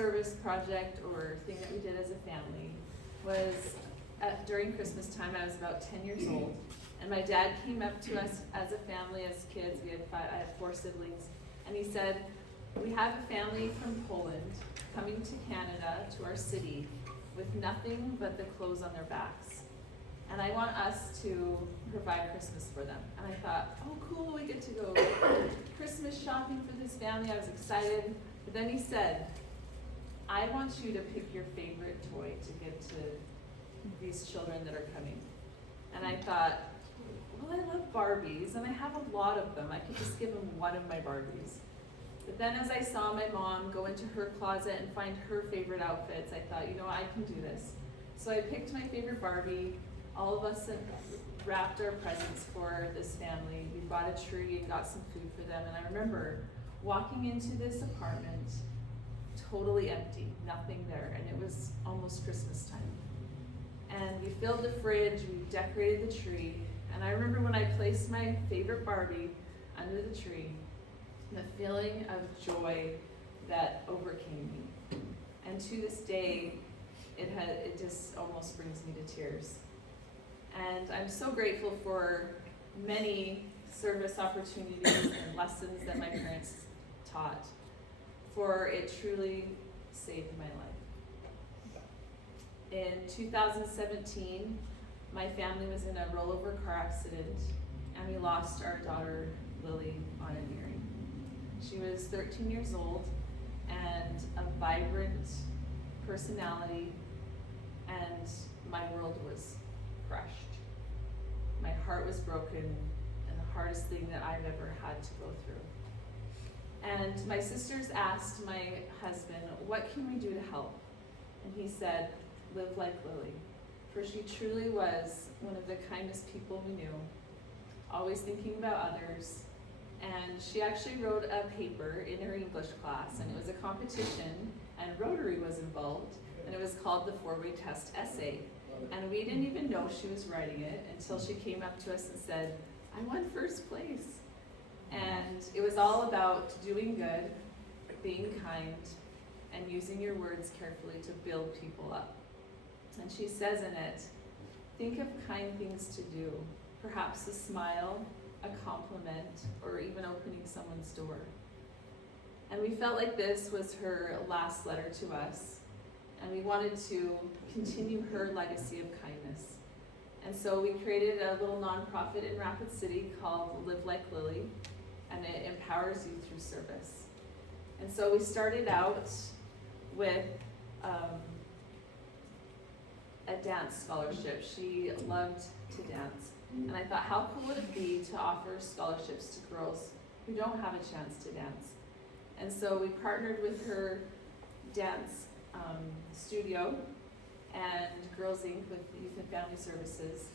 service project or thing that we did as a family was during Christmas time. I was about 10 years old, and my dad came up to us as a family, as kids. I had 4 siblings, and he said, "We have a family from Poland coming to Canada, to our city, with nothing but the clothes on their backs. And I want us to provide Christmas for them." And I thought, oh cool, we get to go Christmas shopping for this family. I was excited. But then he said, "I want you to pick your favorite toy to give to these children that are coming." And I thought, well, I love Barbies, and I have a lot of them. I could just give them one of my Barbies. But then as I saw my mom go into her closet and find her favorite outfits, I thought, I can do this. So I picked my favorite Barbie. All of us wrapped our presents for this family. We bought a tree and got some food for them. And I remember walking into this apartment, totally empty, nothing there. And it was almost Christmas time. And we filled the fridge, we decorated the tree. And I remember when I placed my favorite Barbie under the tree, the feeling of joy that overcame me. And to this day, it just almost brings me to tears. And I'm so grateful for many service opportunities and lessons that my parents taught, for it truly saved my life. In 2017, my family was in a rollover car accident, and we lost our daughter, Lilli, on an earring. She was 13 years old and a vibrant personality, and my world was crushed. My heart was broken, and the hardest thing that I've ever had to go through. And my sisters asked my husband, "What can we do to help?" And he said, "Live like Lilli," for she truly was one of the kindest people we knew, always thinking about others. And she actually wrote a paper in her English class, and it was a competition, and Rotary was involved, and it was called the 4-way test essay. And we didn't even know she was writing it until she came up to us and said, "I won first place." And it was all about doing good, being kind, and using your words carefully to build people up. And she says in it, think of kind things to do, perhaps a smile, a compliment, or even opening someone's door. And we felt like this was her last letter to us, and we wanted to continue her legacy of kindness. And so we created a little nonprofit in Rapid City called Live Like Lilli, and it empowers you through service. And so we started out with a dance scholarship. She loved to dance. And I thought, how cool would it be to offer scholarships to girls who don't have a chance to dance? And so we partnered with her dance studio and Girls Inc. with Youth and Family Services.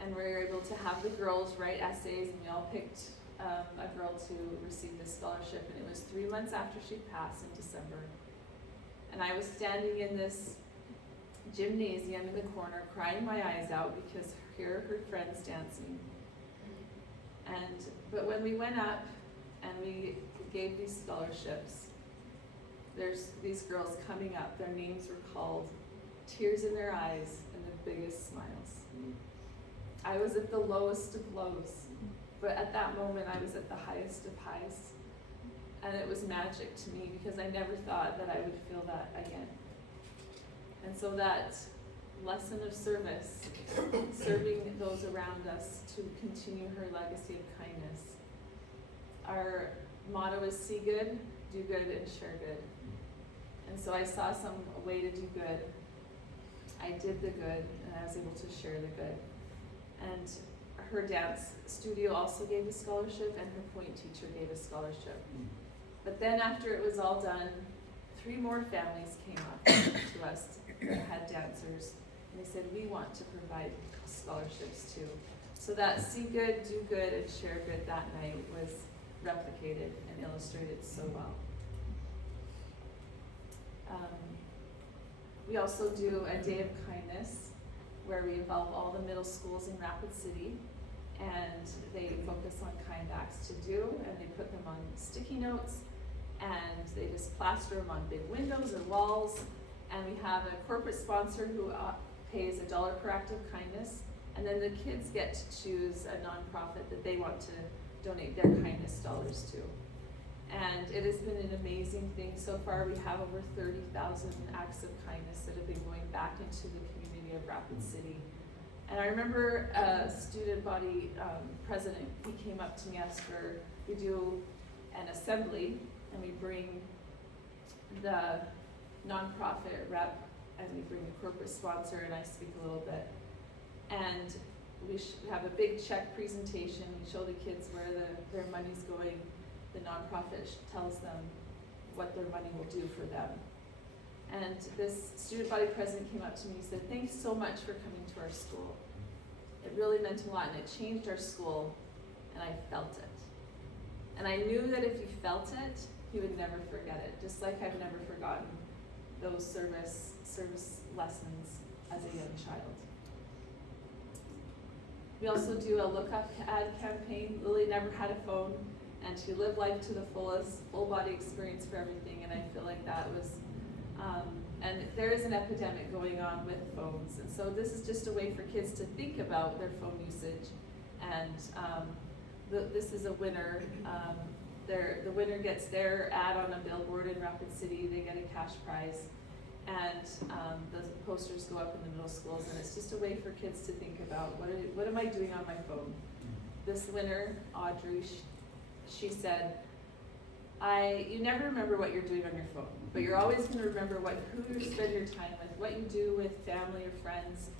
And we were able to have the girls write essays, and we all picked a girl to receive this scholarship. And it was 3 months after she passed in December. And I was standing in this gymnasium in the corner crying my eyes out because here are her friends dancing. But when we went up and we gave these scholarships, there's these girls coming up, their names were called, tears in their eyes, and the biggest smiles. I was at the lowest of lows, but at that moment I was at the highest of highs. And it was magic to me because I never thought that I would feel that again. And so that lesson of service, serving those around us to continue her legacy of kindness. Our motto is see good, do good, and share good. And so I saw some way to do good. I did the good, and I was able to share the good. And her dance studio also gave a scholarship, and her point teacher gave a scholarship. But then after it was all done, 3 more families came up to us that had dancers, and they said, we want to provide scholarships too. So that see good, do good, and share good that night was replicated and illustrated so well. We also do a day of kindness where we involve all the middle schools in Rapid City, and they focus on kind acts to do, and they put them on sticky notes, and they just plaster them on big windows or walls. And we have a corporate sponsor who pays $1 per act of kindness, and then the kids get to choose a nonprofit that they want to donate their kindness dollars to. And it has been an amazing thing. So far we have over 30,000 acts of kindness that have been going back into the community of Rapid City. And I remember a student body president, he came up to me after we do an assembly, and we bring the nonprofit rep, and we bring the corporate sponsor, and I speak a little bit. And we have a big check presentation. We show the kids where their money's going. The nonprofit tells them what their money will do for them. And this student body president came up to me and said, "Thanks so much for coming to our school. It really meant a lot, and it changed our school, and I felt it." And I knew that if he felt it, he would never forget it, just like I've never forgotten those service lessons as a young child. We also do a look up ad campaign. Lily never had a phone, and she lived life to the fullest, full body experience for everything, and I feel like that was, and there is an epidemic going on with phones, and so this is just a way for kids to think about their phone usage. And this is a winner. The winner gets their ad on a billboard in Rapid City. They get a cash prize, and the posters go up in the middle schools, and it's just a way for kids to think about what am I doing on my phone. This winner, Audrey, she said, you never remember what you're doing on your phone, but you're always going to remember who you spend your time with, what you do with family or friends.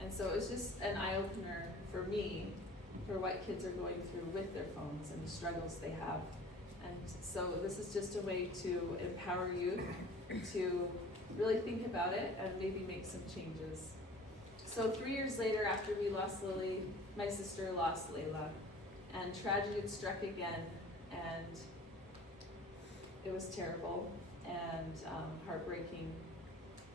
And so it was just an eye-opener for me for what kids are going through with their phones and the struggles they have. And so this is just a way to empower you to really think about it and maybe make some changes. So 3 years later, after we lost Lily, my sister lost Layla, and tragedy had struck again, and it was terrible and heartbreaking.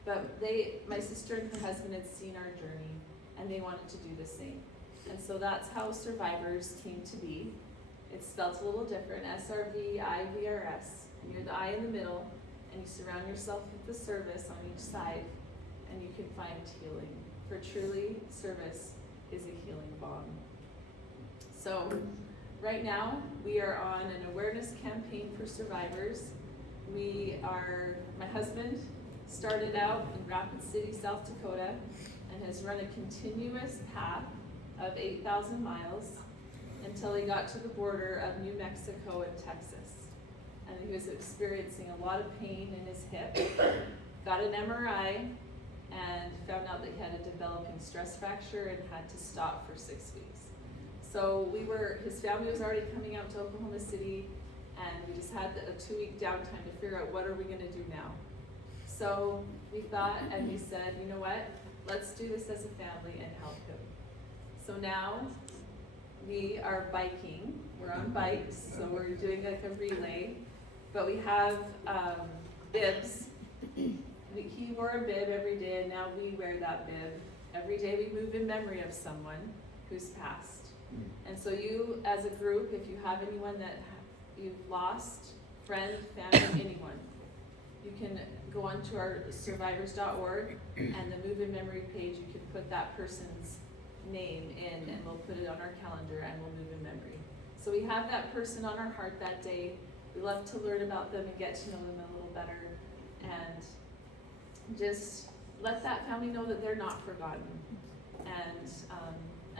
But my sister and her husband had seen our journey, and they wanted to do the same. And so that's how Survivors came to be. It's spelled a little different, SRVIVRS. And you're the I in the middle, and you surround yourself with the service on each side, and you can find healing. For truly, service is a healing balm. So right now, we are on an awareness campaign for survivors. My husband started out in Rapid City, South Dakota, and has run a continuous path of 8,000 miles until he got to the border of New Mexico and Texas. And he was experiencing a lot of pain in his hip, got an MRI, and found out that he had a developing stress fracture and had to stop for 6 weeks. So his family was already coming out to Oklahoma City, and we just had a 2-week downtime to figure out what are we gonna do now. So we thought, and we said, you know what, let's do this as a family and help him. So now we are biking, we're on bikes, so we're doing like a relay, but we have bibs. He wore a bib every day, and now we wear that bib. Every day we move in memory of someone who's passed. And so you, as a group, if you have anyone that you've lost, friend, family, anyone, you can go onto our survivors.org, and the Move in Memory page, you can put that person's name in, and we'll put it on our calendar, and we'll move in memory. So we have that person on our heart that day. We love to learn about them and get to know them a little better, and just let that family know that they're not forgotten.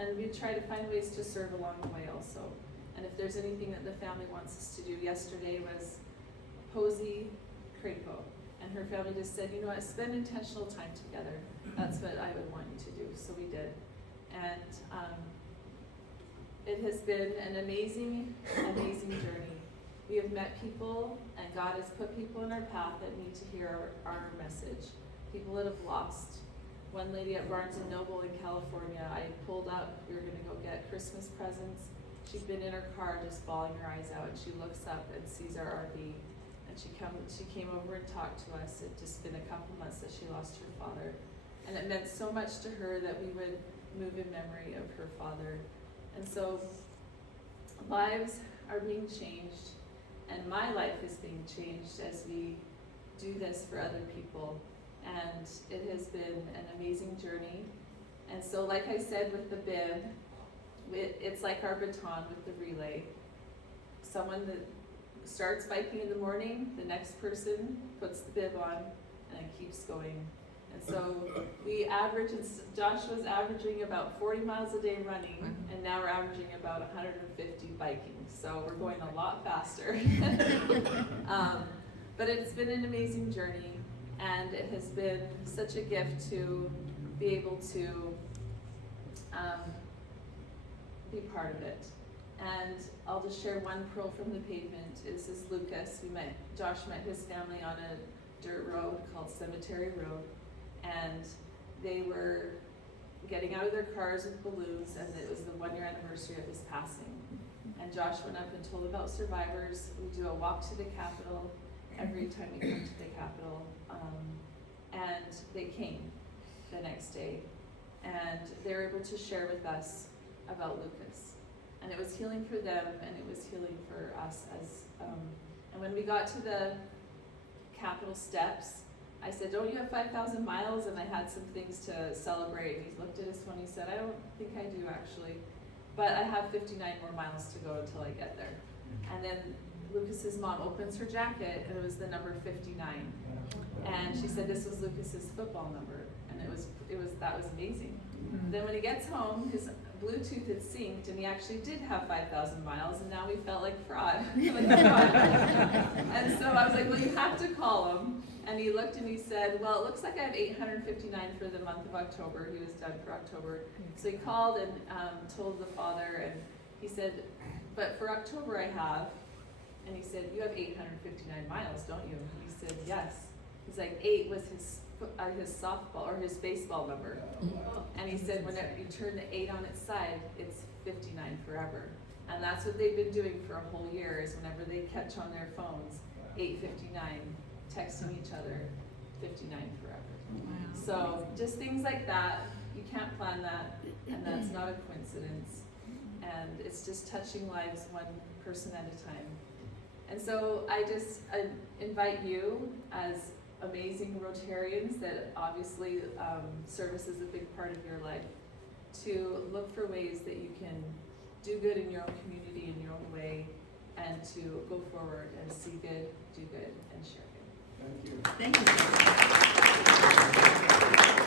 And we try to find ways to serve along the way also. And if there's anything that the family wants us to do, yesterday was Posey Crapo, and her family just said, you know what, spend intentional time together. That's what I would want you to do, so we did. And it has been an amazing, amazing journey. We have met people, and God has put people in our path that need to hear our message. People that have lost. One lady at Barnes & Noble in California, I pulled up, we were gonna go get Christmas presents. She'd been in her car just bawling her eyes out, and she looks up and sees our RV. And she came over and talked to us. It just been a couple months that she lost her father. And it meant so much to her that we would move in memory of her father. And so lives are being changed, And my life is being changed as we do this for other people. And it has been an amazing journey. And so like I said with the bib, it's like our baton with the relay. Someone that starts biking in the morning, the next person puts the bib on and it keeps going. And so we average, and Josh was averaging about 40 miles a day running, and now we're averaging about 150 biking. So we're going a lot faster. But it's been an amazing journey, and it has been such a gift to be able to be part of it. And I'll just share one pearl from the pavement. This is Lucas. Josh met his family on a dirt road called Cemetery Road, and they were getting out of their cars with balloons, and it was the 1-year anniversary of his passing. And Josh went up and told about survivors. We do a walk to the Capitol every time we come to the Capitol, and they came the next day, and they were able to share with us about Lucas. And it was healing for them, and it was healing for us as, and when we got to the Capitol steps, I said, don't you have 5,000 miles? And I had some things to celebrate. And he looked at his phone, he said, I don't think I do actually, but I have 59 more miles to go until I get there. And then Lucas's mom opens her jacket, and it was the number 59. And she said this was Lucas's football number, and that was amazing. Then when he gets home, his Bluetooth had synced, and he actually did have 5,000 miles, and now we felt like fraud. And so I was like, well, you have to call him. And he looked and he said, well, it looks like I have 859 for the month of October. He was done for October. So he called and told the father, and he said, but for October I have. And he said, you have 859 miles, don't you? And he said, yes. He's like, 8 was his softball or his baseball number. And he said, whenever you turn the 8 on its side, it's 59 forever. And that's what they've been doing for a whole year, is whenever they catch on their phones, 859, texting each other, 59 forever. Wow. So just things like that, you can't plan that, and that's not a coincidence. And it's just touching lives one person at a time. And so I invite you, as amazing Rotarians that obviously service is a big part of your life, to look for ways that you can do good in your own community in your own way, and to go forward and see good, do good, and share good. Thank you. Thank you.